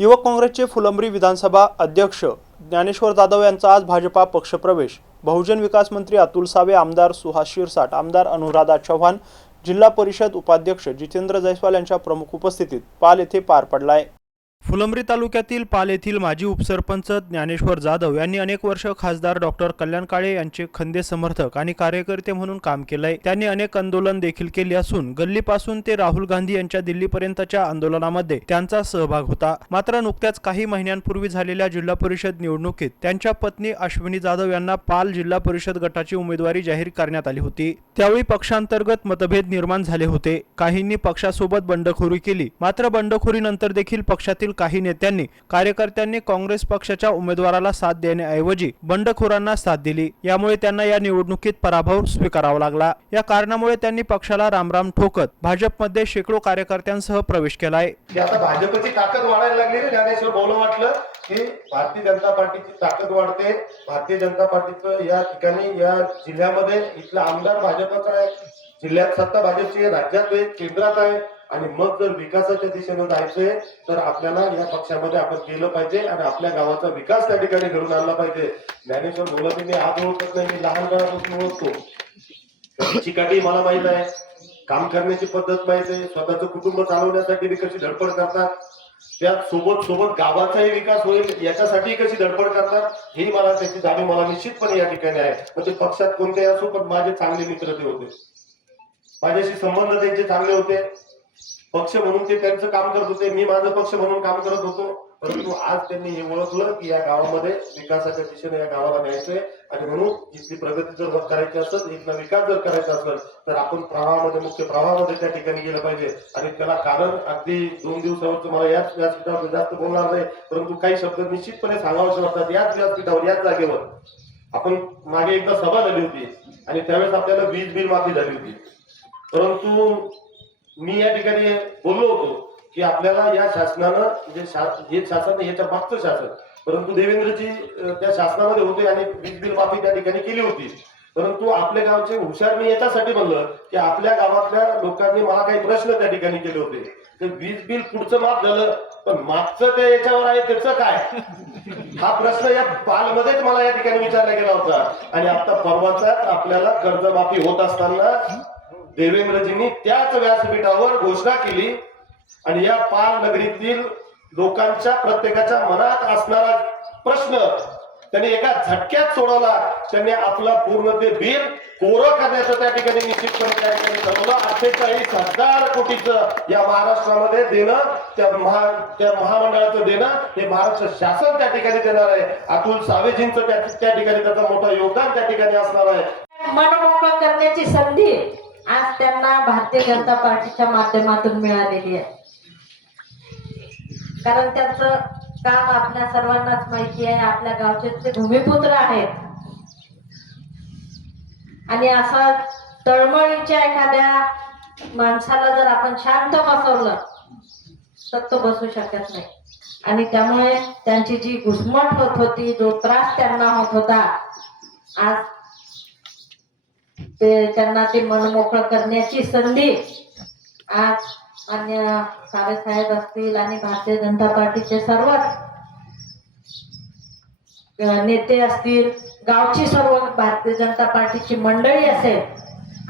युवक काँग्रेसचे फुलंब्री विधानसभा अध्यक्ष ज्ञानेश्वर जाधव यांचा आज भाजपा पक्षप्रवेश। बहुजन विकास मंत्री अतुल सावे, आमदार सुहास शिरसाट, आमदार अनुराधा चव्हाण, जिल्हा परिषद उपाध्यक्ष जितेंद्र जयस्वाल यांच्या प्रमुख उपस्थितीत पाल येथे पार पडलाय। फुलंब्री तालुक्यातील पाल येथील माजी उपसरपंच ज्ञानेश्वर जाधव यांनी अनेक वर्ष खासदार डॉक्टर कल्याण काळे यांचे खंदे समर्थक आणि कार्यकर्ते म्हणून काम केलंय। त्यांनी अनेक आंदोलन देखील केली असून गल्लीपासून ते राहुल गांधी यांच्या दिल्लीपर्यंतच्या आंदोलनामध्ये त्यांचा सहभाग होता। मात्र नुकत्याच काही महिन्यांपूर्वी झालेल्या जिल्हा परिषद निवडणुकीत त्यांच्या पत्नी अश्विनी जाधव यांना पाल जिल्हा परिषद गटाची उमेदवारी जाहीर करण्यात आली होती। त्यावेळी पक्षांतर्गत मतभेद निर्माण झाले होते। काहींनी पक्षासोबत बंडखोरी केली, मात्र बंडखोरीनंतर देखील पक्षातील काही नेत्यांनी कार्यकर्त्यांनी काँग्रेस पक्षाच्या उमेदवाराला साथ देण्याऐवजी बंडखोरांना साथ दिली। यामुळे त्यांना या निवडणुकीत पराभव स्वीकारावा लागला। या कारणामुळे त्यांनी पक्षाला रामराम ठोकत भाजपमध्ये शेकडो कार्यकर्त्यांसह प्रवेश केलाय। आता भाजपची ताकद वाढायला लागली रे ज्ञानेश्वर भाऊला वाटलं की भारतीय जनता पार्टीची ताकद वाढते। भारतीय जनता पार्टीचं या ठिकाणी या जिल्ह्यामध्ये इथला आमदार भाजपचा आहे, जिल्ह्यात सत्ता भाजपची आहे, राज्यात आहे, केंद्रात आहे आणि मग जर विकासाच्या दिशेने जायचंय तर आपल्याला या पक्षामध्ये आपण केलं पाहिजे आणि आपल्या गावाचा विकास त्या ठिकाणी घडून आणला पाहिजे। ज्ञानेश्वर बोलत मी आज ओळखत नाही, मी लहानपणापासून ओळखतो। चिकाटी मला माहित आहे, काम करण्याची पद्धत माहित आहे, स्वतःचं कुटुंब चालवण्यासाठी बी कशी धडपड करतात, त्या सोबत सोबत गावाचाही विकास होईल याच्यासाठी कशी धडपड करतात ही मला त्याची जाणीव मला निश्चितपणे या ठिकाणी आहे। म्हणजे पक्षात कोणतेही असो पण माझे चांगले मित्र ते होते, माझ्याशी संबंध त्यांचे चांगले होते। पक्ष म्हणून ते त्यांचं काम करत होते, मी माझं पक्ष म्हणून काम करत होतो। परंतु आज त्यांनी हे ओळखलं की या गावामध्ये विकासाच्या दिशेने या गावाला न्यायचंय आणि म्हणून इथली प्रगती जर करायची असेल, इथला विकास जर करायचा असेल तर आपण प्रवाहामध्ये मुख्य प्रवाहामध्ये त्या ठिकाणी गेलं पाहिजे। आणि त्याला कारण अगदी 2 दिवसावरचं मला याच व्यासपीठावर जास्त बोलणार नाही, परंतु काही शब्द निश्चितपणे सांगावेसे वाटतात। याच व्यासपीठावर याच जागेवर आपण मागे एकदा सभा झाली होती आणि त्यावेळेस आपल्याला वीज बिल माफी झाली होती, परंतु मी या ठिकाणी बोललो होतो की आपल्याला या शासनानं हे शासन याच्या मागचं शासन, परंतु देवेंद्रजी त्या शासनामध्ये होते आणि वीज बिल माफी त्या ठिकाणी केली होती। परंतु आपल्या गावचे हुशार मी याच्यासाठी म्हणलं की आपल्या गावातल्या लोकांनी मला काही प्रश्न त्या ठिकाणी केले होते, ते वीज बिल पुढचं माफ झालं पण मागचं ते याच्यावर आहे त्याचं काय, हा प्रश्न या पालमध्येच मला या ठिकाणी विचारला गेला होता। आणि आता परवाचाच आपल्याला कर्जमाफी होत असताना देवेंद्रजींनी त्याच व्यासपीठावर घोषणा केली आणि या पाल नगरीतील लोकांच्या प्रत्येकाच्या मनात असणारा प्रश्न त्यांनी एका झटक्यात सोडवला। त्यांनी आपला पूर्ण ते बिल कोरं करण्याचं त्या ठिकाणी निश्चितपणे त्या ठिकाणी ठरवलं। 48,000 कोटीचं या महाराष्ट्रामध्ये देणं, त्या महामंडळाचं देणं हे महाराष्ट्र शासन त्या ठिकाणी देणार आहे। अतुल सावेजींचं त्या ठिकाणी त्याचं मोठं योगदान त्या ठिकाणी असणार आहे। मनमोकळं करण्याची संधी आज त्यांना भारतीय जनता पार्टीच्या माध्यमातून मिळालेली आहे। कारण त्यांचं काम आपल्या सर्वांनाच माहिती आहे, आपल्या गावचे ते भूमिपुत्र आहेत आणि असा तळमळीच्या एखाद्या माणसाला जर आपण शांत बसवलं तर तो बसू शकत नाही। आणि त्यामुळे त्यांची जी घुसमट होत होती, जो त्रास त्यांना होत होता, आज त्यांना ते मनमोकळं करण्याची संधी आज मान्य सावे साहेब असतील आणि भारतीय जनता पार्टीचे सर्व नेते असतील, गावची सर्व भारतीय जनता पार्टीची मंडळी असेल,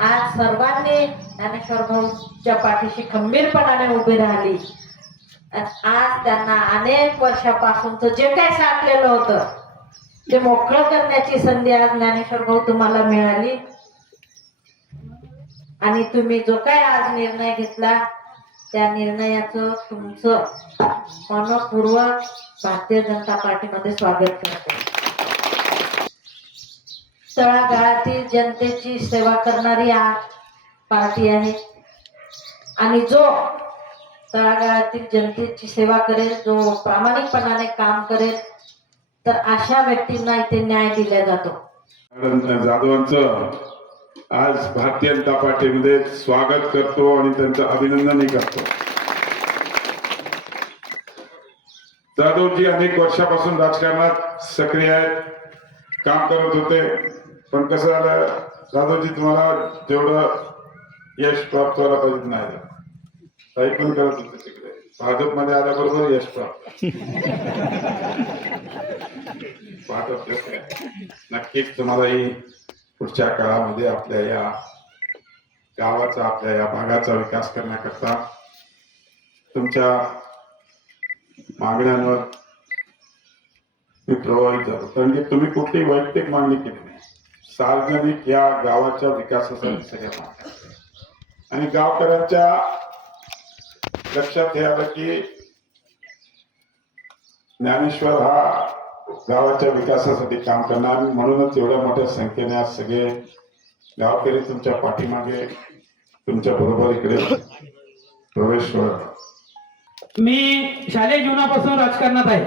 आज सर्वांनी ज्ञानेश्वर भाऊच्या पाठीशी खंबीरपणाने उभी राहिली। आज त्यांना अनेक वर्षापासूनच जे काही साठलेलं होतं ते मोकळं करण्याची संधी आज ज्ञानेश्वर भाऊ तुम्हाला मिळाली आणि तुम्ही जो काय आज निर्णय घेतला त्या निर्णयाचं तुमचं मनपूर्वक भारतीय जनता पार्टीमध्ये स्वागत करते। तळागाळातील जनतेची सेवा करणारी आज पार्टी आहे आणि जो तळागाळातील जनतेची सेवा करेल, जो प्रामाणिकपणाने काम करेल, तर अशा व्यक्तींना इथे न्याय दिला जातो। जाधवांचं आज भारतीय जनता पार्टीमध्ये स्वागत करतो आणि त्यांचं अभिनंदनही करतो। जाधवजी अनेक वर्षापासून राजकारणात सक्रिय आहेत, काम करत होते, पण कसं झालं जाधवजी तुम्हाला तेवढं यश प्राप्त व्हायला पाहिजे नाही, काही पण करत होते तिकडे, भाजपमध्ये आल्याबरोबर यश प्राप्त. नक्कीच तुम्हालाही पुढच्या काळामध्ये आपल्या या गावाचा, आपल्या या भागाचा विकास करण्याकरता तुमच्या मागण्यांवर मी प्रभावित झालो. कारण की तुम्ही कुठली वैयक्तिक मागणी केली नाही, सार्वजनिक या गावाच्या विकासासाठी सगळ्या मागण्या. आणि गावकऱ्यांच्या लक्षात हे आलं की ज्ञानेश्वर हा गावाच्या विकासासाठी काम करणार, म्हणूनच एवढ्या मोठ्या संख्येने आज सगळे गावकरी तुमच्या पाठीमागे, तुमच्या बरोबर इकडे प्रवेश करतात. मी शालेय जीवनापासून राजकारणात आहे,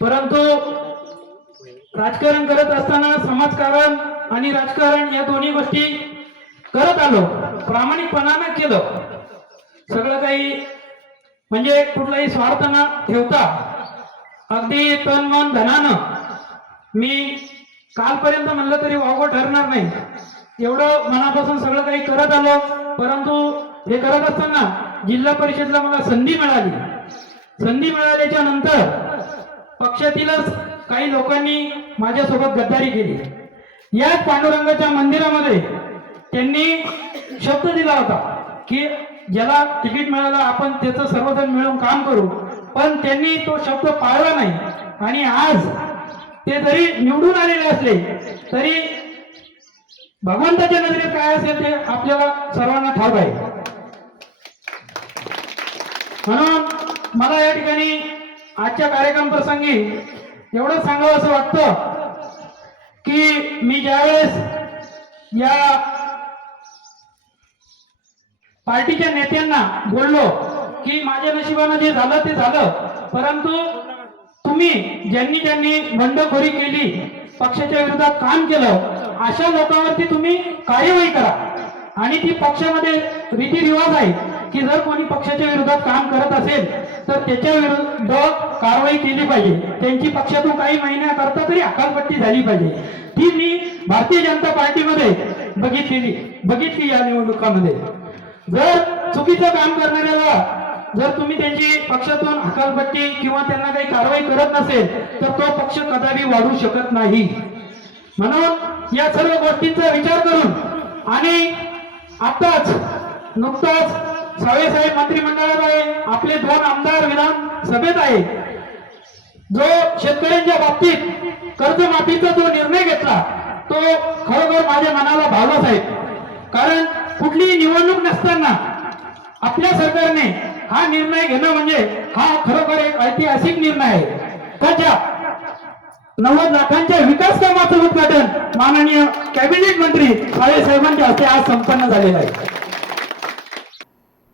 परंतु राजकारण करत असताना समाजकारण आणि राजकारण या दोन्ही गोष्टी करत आलो, प्रामाणिकपणानं केलं. सगळं काही म्हणजे कुठलाही स्वार्थ न ठेवता अगदी तन मन धनानं, मी कालपर्यंत म्हणलं तरी वावगं ठरणार नाही एवढं मनापासून सगळं काही करत आलो. परंतु हे करत असताना जिल्हा परिषदला मला संधी मिळाली. संधी मिळाल्याच्या नंतर पक्षातीलच काही लोकांनी माझ्यासोबत गद्दारी केली. याच पांडुरंगाच्या मंदिरामध्ये त्यांनी शब्द दिला होता की ज्याला तिकीट मिळालं आपण त्याचं सर्वजण मिळून काम करू, पण त्यांनी तो शब्द पाळला नाही. आणि आज ते जरी निवडून आलेले असले तरी भगवंताच्या नजरेत काय असेल ते आपल्याला सर्वांना ठाऊक आहे. म्हणून मला या ठिकाणी आजच्या कार्यक्रम प्रसंगी एवढं सांगावं असं वाटतं की मी ज्यावेळेस या पार्टीच्या नेत्यांना बोललो की माझ्या नशिबानं जे झालं ते झालं, परंतु तुम्ही ज्यांनी बंडखोरी केली, पक्षाच्या विरोधात काम केलं, अशा लोकांवरती तुम्ही कार्यवाही करा. आणि ती पक्षामध्ये रीतिरिवाज आहे की जर कोणी पक्षाच्या विरोधात काम करत असेल तर त्याच्या विरुद्ध कारवाई केली पाहिजे. त्यांची पक्षातून काही महिन्याकरता तरी हकालपट्टी झाली पाहिजे. ती मी भारतीय जनता पार्टीमध्ये बघितली या निवडणुकामध्ये. जर चुकीचं काम करणाऱ्याला जर तुम्ही त्यांची पक्षातून हकालपट्टी किंवा त्यांना काही कारवाई करत नसेल तर तो पक्ष कदापि वाढू शकत नाही. म्हणून या सर्व गोष्टींचा विचार करून आणि आताच नुकताच सावे साहेब मंत्रिमंडळात आहे, आपले 2 आमदार विधानसभेत आहे. जो शेतकऱ्यांच्या बाबतीत कर्जमाफीचा जो निर्णय घेतला तो खरोखर माझ्या मनाला भावला साहेब. कारण कुठलीही निवडणूक नसताना आपल्या सरकारने हा निर्णय घेणं म्हणजे हा खरोखर एक ऐतिहासिक निर्णय आहे. त्याच्या 90 लाखांच्या विकास कामाचं उद्घाटन माननीय कॅबिनेट मंत्री सावे साहेबांच्या हस्ते आज संपन्न झालेलं आहे.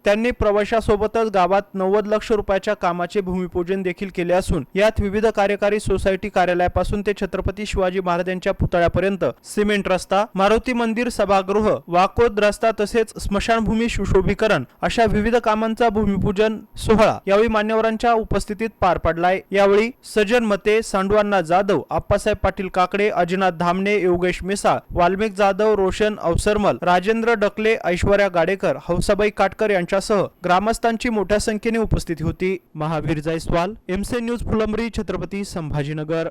त्यांनी प्रवाशासोबतच गावात 90 लाख रुपयाच्या कामाचे भूमिपूजन देखील केले असून यात विविध कार्यकारी सोसायटी कार्यालयापासून ते छत्रपती शिवाजी महाराजांच्या पुतळ्यापर्यंत सिमेंट रस्ता, मारुती मंदिर सभागृह, वाकोद रस्ता तसेच स्मशानभूमी सुशोभीकरण अशा विविध कामांचा भूमिपूजन सोहळा यावेळी मान्यवरांच्या उपस्थितीत पार पडलाय. यावेळी सजन मते, सांडू जाधव, आप्पासाहेब पाटील काकडे, अजिनाथ धामणे, योगेश मिसाळ, वाल्मिक जाधव, रोशन अवसरमल, राजेंद्र डकले, ऐश्वर्या गाडेकर, हौसाबाई काटकर यांच्यासह ग्रामस्थांची मोठ्या संख्येने उपस्थिती होती. Mahavir Jaiswal, MC news Phulambri, Chhatrapati Sambhajinagar.